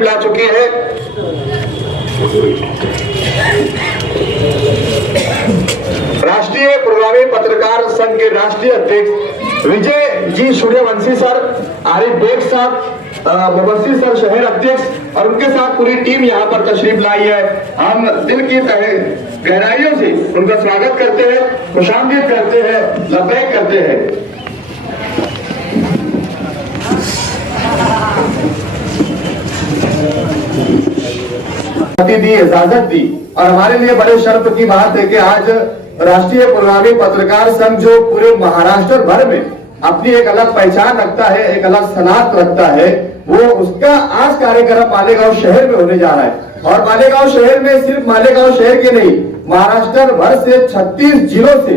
ला चुकी है। राष्ट्रीय पुरोगामी पत्रकार संघ के राष्ट्रीय अध्यक्ष विजय जी सूर्यवंशी सर, आरिफ बेग साहब, मुबस्सिर सर शहर अध्यक्ष और उनके साथ पूरी टीम यहाँ पर तशरीफ लाई है। हम दिल की गहराइयों से उनका स्वागत करते हैं, खुशामदीद करते हैं, लब्बैक करते हैं। दी इजाजत दी और हमारे लिए बड़े शर्फ की बात है कि आज राष्ट्रीय पुरोगामी पत्रकार संघ जो पूरे महाराष्ट्र भर में अपनी एक अलग पहचान रखता है, एक अलग सनात रखता है, वो उसका आज कार्यक्रम मालेगांव शहर में होने जा रहा है। और मालेगांव शहर में सिर्फ मालेगांव शहर के नहीं, महाराष्ट्र भर से 36 जिलों से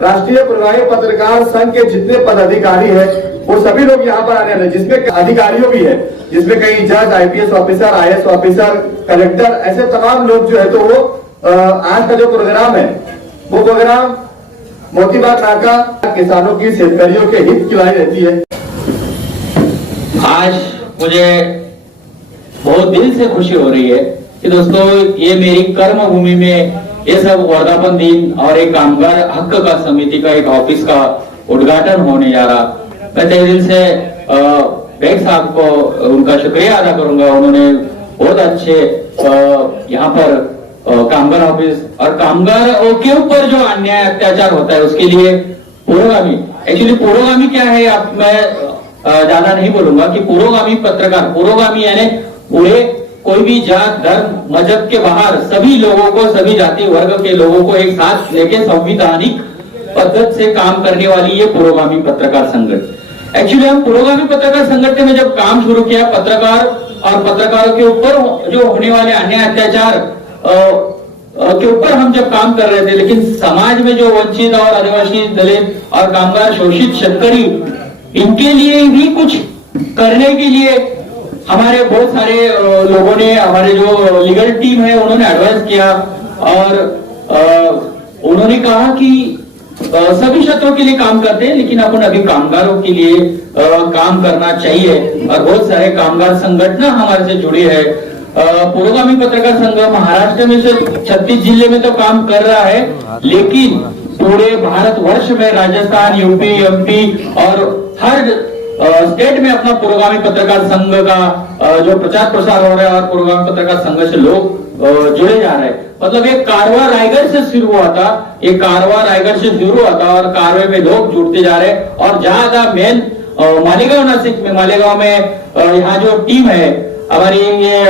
राष्ट्रीय पुरोगामी पत्रकार संघ के जितने पदाधिकारी हैं वो सभी लोग यहाँ पर आने वाले, जिसमें अधिकारियों भी है, जिसमें कई जज, IPS officer, IAS officer, collector, ऐसे तमाम लोग जो है। तो वो आज का जो प्रोग्राम है वो प्रोग्राम मोतीबाग नाका किसानों की, शेतकारियों के हित की लाई रहती है। आज मुझे बहुत दिल से खुशी हो रही है कि दोस्तों ये मेरी कर्म भूमि में ये सब वर्धापन दिन और एक कामगार हक का समिति का एक ऑफिस का उद्घाटन होने जा रहा। मैं तहे दिल से बेग साहब को उनका शुक्रिया अदा करूंगा। उन्होंने बहुत अच्छे यहाँ पर कामगार ऑफिस और कामगारों के ऊपर जो अन्याय अत्याचार होता है उसके लिए पुरोगामी, एक्चुअली पुरोगामी क्या है आप मैं ज्यादा नहीं बोलूंगा कि पुरोगामी पत्रकार, पुरोगामी यानी पूरे कोई भी जात, धर्म, मजहब के बाहर सभी लोगों को, सभी जाति वर्ग के लोगों को एक साथ लेके संविधानिक पद्धति से काम करने वाली ये पुरोगामी पत्रकार संगठन। एक्चुअली हम पुरोगामी पत्रकार संगठन में जब काम शुरू किया, पत्रकार और पत्रकारों के ऊपर जो होने वाले अन्याय अत्याचार के ऊपर हम जब काम कर रहे थे, लेकिन समाज में जो वंचित और आदिवासी, दलित और कामगार, शोषित, शेतकरी, इनके लिए भी कुछ करने के लिए हमारे बहुत सारे लोगों ने, हमारे जो लीगल टीम है उन्होंने एडवाइस किया और उन्होंने कहा कि सभी क्षेत्रों के लिए काम करते हैं लेकिन अपन अभी कामगारों के लिए काम करना चाहिए। और बहुत सारे कामगार संगठन हमारे से जुड़े हैं। पुरोगामी पत्रकार संघ महाराष्ट्र में से 36 जिले में तो काम कर रहा है, लेकिन पूरे भारतवर्ष में राजस्थान, यूपी, एमपी और हर स्टेट में अपना पुरोगामी पत्रकार संघ का जो प्रचार प्रसार हो रहा है और पुरोगामी पत्रकार संघ से लोग जुड़े जा रहे हैं। मतलब ये कारवा रायगढ़ से शुरू हुआ था, ये कारवा रायगढ़ से शुरू हुआ था और कारवे में लोग जुड़ते जा रहे हैं। और ज्यादा मेन मालेगांव, नासिक में, मालेगांव में यहाँ जो टीम है हमारी, ये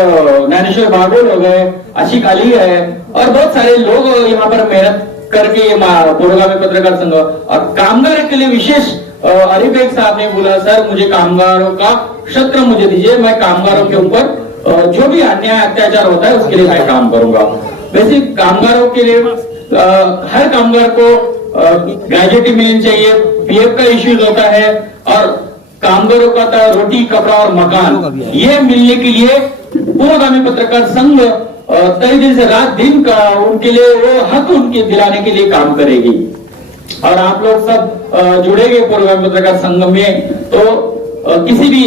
ज्ञानेश्वर बागुल हो गए, आशिक अली है और बहुत सारे लोग यहाँ पर मेहनत करके ये पुरोगामी पत्रकार संघ और कामगार के लिए विशेष आरिफ बेग साहब ने बोला, सर मुझे कामगारों का क्षेत्र मुझे दीजिए, मैं कामगारों के ऊपर जो भी अन्याय अत्याचार होता है उसके लिए मैं काम करूंगा। वैसे कामगारों के लिए हर कामगार को ग्रेजुएटी मिलनी चाहिए, पीएफ का इश्यूज होता है और कामगारों का रोटी, कपड़ा और मकान ये मिलने के लिए पुरोगामी पत्रकार संघ तय दिन से रात दिन का उनके लिए वो हक उनके दिलाने के लिए काम करेगी। और आप लोग सब जुड़ेंगे पुरोगामी पत्रकार संघ में, तो किसी भी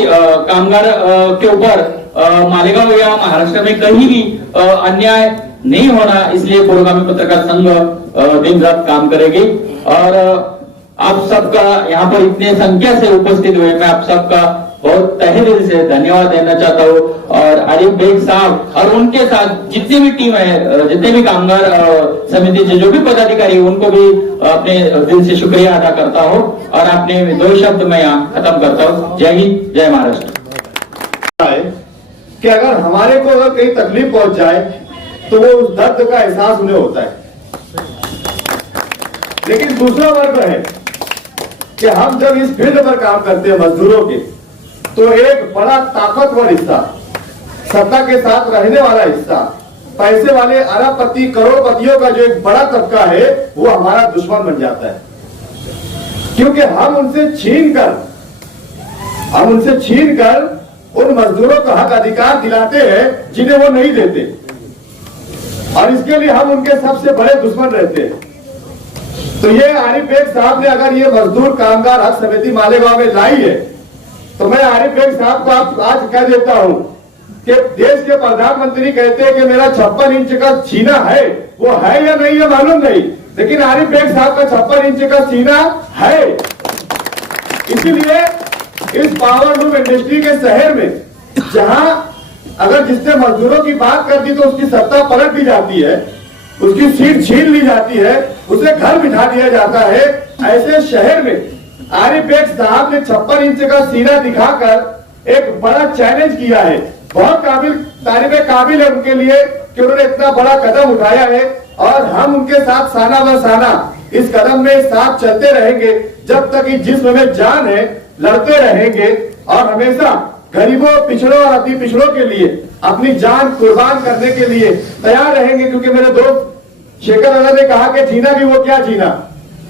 कामगार के ऊपर मालेगांव या महाराष्ट्र में कहीं भी अन्याय नहीं होना, इसलिए पुरोगामी पत्रकार संघ दिन रात काम करेगी। और आप सबका यहाँ पर इतने संख्या से उपस्थित हुए, मैं आप सबका बहुत तहे दिल से धन्यवाद देना चाहता हूँ। और आरिफ बेग साहब और उनके साथ जितनी भी टीम है, जितने भी कामगार समिति से जो भी पदाधिकारी, उनको भी अपने दिल से शुक्रिया अदा करता हूँ। और अपने 2 शब्द मैं यहाँ खत्म करता हूँ। जय हिंद, जय महाराष्ट्र। कि अगर हमारे को अगर कहीं तकलीफ पहुंच जाए तो वो उस दर्द का एहसास उन्हें होता है, लेकिन दूसरा वर्ग है कि हम जब इस फील्ड पर काम करते हैं मजदूरों के, तो एक बड़ा ताकतवर हिस्सा, सत्ता के साथ रहने वाला हिस्सा, पैसे वाले अरबपति, करोड़पतियों का जो एक बड़ा तबका है वो हमारा दुश्मन बन जाता है। क्योंकि हम उनसे छीन कर उन मजदूरों का हक अधिकार दिलाते हैं जिन्हें वो नहीं देते, और इसके लिए हम उनके सबसे बड़े दुश्मन रहते हैं। तो ये आरिफ बेग साहब ने अगर ये मजदूर कामगार हक समिति मालेगांव में लाई है, तो मैं आरिफ बेग साहब को आज कह देता हूं कि देश के प्रधानमंत्री कहते हैं कि मेरा 56 इंच का सीना है, वो है या नहीं है मालूम नहीं, लेकिन आरिफ बेग साहब का 56 इंच का सीना है। इसीलिए इस पावर लूम इंडस्ट्री के शहर में जहां अगर जिसने मजदूरों की बात कर दी तो उसकी सत्ता पलट दी जाती है, उसकी सीट छीन ली जाती है, उसे घर बिठा दिया जाता है, ऐसे शहर में आरिफ बेग साहब ने 56 इंच का सीना दिखाकर एक बड़ा चैलेंज किया है। बहुत तारीफ काबिल है उनके लिए कि उन्होंने इतना बड़ा कदम उठाया है और हम उनके साथ साना व साना इस कदम में साथ चलते रहेंगे जब तक इस जिस्म में जान है, लड़ते रहेंगे और हमेशा गरीबों, पिछड़ों और अति पिछड़ों के लिए अपनी जान कुर्बान करने के लिए तैयार रहेंगे। क्योंकि मेरे दोस्त शेखर दादा ने कहा कि जीना भी वो क्या जीना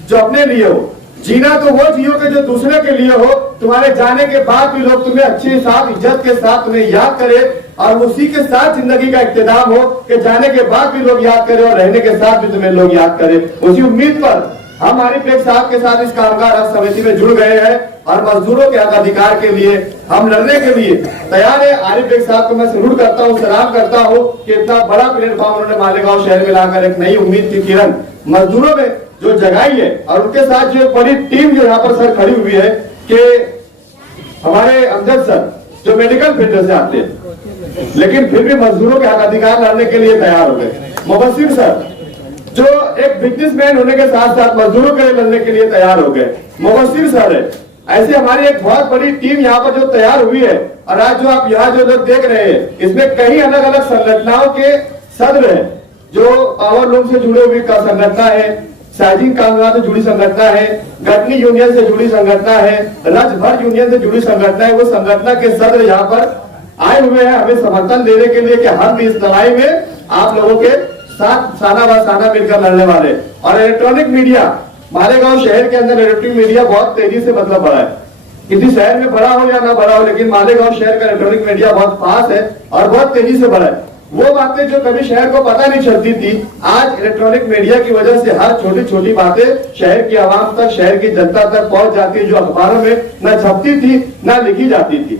जो अपने लिए हो, जीना तो वो जियो कि जो दूसरे के लिए हो। तुम्हारे जाने के बाद भी लोग तुम्हें अच्छे साथ, इज्जत के साथ तुम्हें याद करे और उसी के साथ जिंदगी का इख्तिताम हो कि जाने के बाद भी लोग याद करें और रहने के साथ भी तुम्हें लोग याद करें। उसी उम्मीद पर हम आरिफ बेग साहब के साथ इस कामगार हक समिति में जुड़ गए हैं और मजदूरों के हक अधिकार के लिए हम लड़ने के लिए तैयार है। आरिफ बेग साहब को मैं सलूट करता हूँ, सलाम करता हूँ कि इतना बड़ा प्लेटफॉर्म उन्होंने मालेगांव शहर में लाकर एक नई उम्मीद की किरण मजदूरों में जो जगाई है। और उनके साथ जो एक बड़ी टीम जो यहाँ पर सर खड़ी हुई है कि हमारे अमजद सर जो मेडिकल फील्ड से आते हैं लेकिन फिर भी मजदूरों के हक अधिकार लड़ने के लिए तैयार हो गए। मुबस्सिर सर जो एक बिजनेसमैन होने के साथ साथ मजदूरों के लिए लड़ने के लिए तैयार हो गए। मुबस्सिर सर है। ऐसे हमारी एक बहुत बड़ी टीम यहाँ पर जो तैयार हुई है और आज जो आप यहाँ जो लोग देख रहे हैं इसमें कई अलग अलग संगठनों के सदस्य हैं। जो पावर लूम से जुड़े हुए का संगठन है, साजिंग कामगार से जुड़ी संगठन है, गठनी यूनियन से जुड़ी संगठन है, रजभर यूनियन से जुड़ी संगठन है। वो संगठन के सदस्य यहाँ पर आए हुए हैं हमें समर्थन देने के लिए कि हम भी इस लड़ाई में आप लोगों के साथ साना व साना मिलकर लड़ने वाले। और इलेक्ट्रॉनिक मीडिया मालेगांव शहर के अंदर इलेक्ट्रॉनिक मीडिया बहुत तेजी से मतलब बढ़ा है। किसी शहर में बड़ा हो या ना बड़ा हो, लेकिन मालेगांव शहर का इलेक्ट्रॉनिक मीडिया बहुत फास्ट है और बहुत तेजी से बढ़ा है। वो बातें जो कभी शहर को पता नहीं चलती थी, आज इलेक्ट्रॉनिक मीडिया की वजह से हर छोटी छोटी बातें शहर की आवाम तक, शहर की जनता तक पहुंच जाती है, जो अखबारों में न छपती थी न लिखी जाती थी।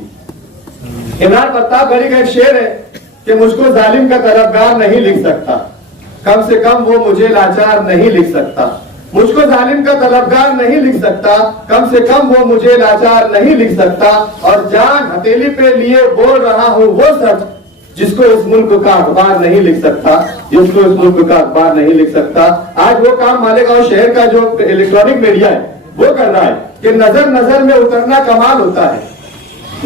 इमरान प्रतापगढ़ी का एक शेर है कि मुझको जालिम का तरफदार नहीं लिख सकता, कम से कम वो मुझे लाचार नहीं लिख सकता। मुझको जालिम का तलबगार नहीं लिख सकता, कम से कम वो मुझे लाचार नहीं लिख सकता। और जान हथेली पे लिए बोल रहा हूँ वो सच जिसको इस मुल्क का अखबार नहीं लिख सकता, जिसको इस मुल्क का अखबार नहीं लिख सकता। आज वो काम मालेगांव शहर का जो इलेक्ट्रॉनिक मीडिया है वो कर रहा है कि नजर नजर में उतरना कमाल होता है,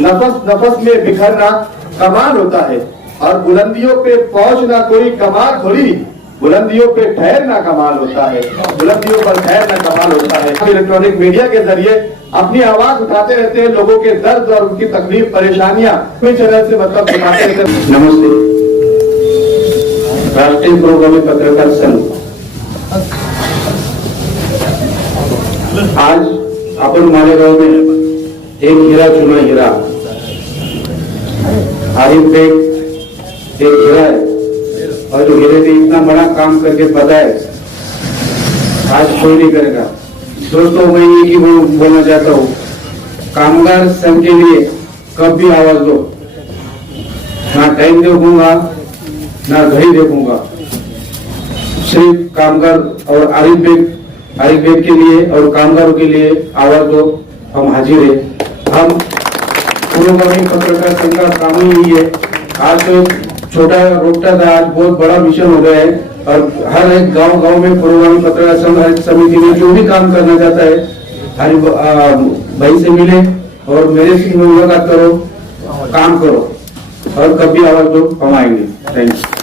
नफस नफस में बिखरना कमाल होता है, और बुलंदियों पे पहुंचना कोई कमाल थोड़ी, बुलंदियों पे ठहरना कमाल होता है, बुलंदियों पर ठहरना कमाल होता है। इलेक्ट्रॉनिक मीडिया के जरिए अपनी आवाज उठाते रहते हैं, लोगों के दर्द और उनकी तकलीफ परेशानियां चैनल से मतलब उठाते रहते हैं। नमस्ते। राष्ट्रीय पुरोगामी पत्रकार संघ आज अपन मालेगांव में एक हीरा चुना हीरा, आरिफ बेग एक हीरा है और जो हीरे ने इतना बड़ा काम करके बताए आज कोई नहीं करेगा। दोस्तों मैं ये की बोलना चाहता हूँ, कामगार संघ के लिए कब भी आवाज दो, ना टाइम देखूंगा ना घड़ी देखूंगा, सिर्फ कामगार और आरिफ बेग के लिए और कामगारों के लिए आवाज दो। हम हाजिर है। हम पुरोगामी पत्रकार संघ का काम ही यही है। आज तो छोटा रोकता था, आज बहुत बड़ा मिशन हो गया है और हर एक गांव में पुरोगामी पत्रकार संघ समिति में जो भी काम करना चाहता है हर भाई से मिले और मेरे से मुलाकात करो, काम करो और कभी आवाज दो, हम आएंगे। Thank you.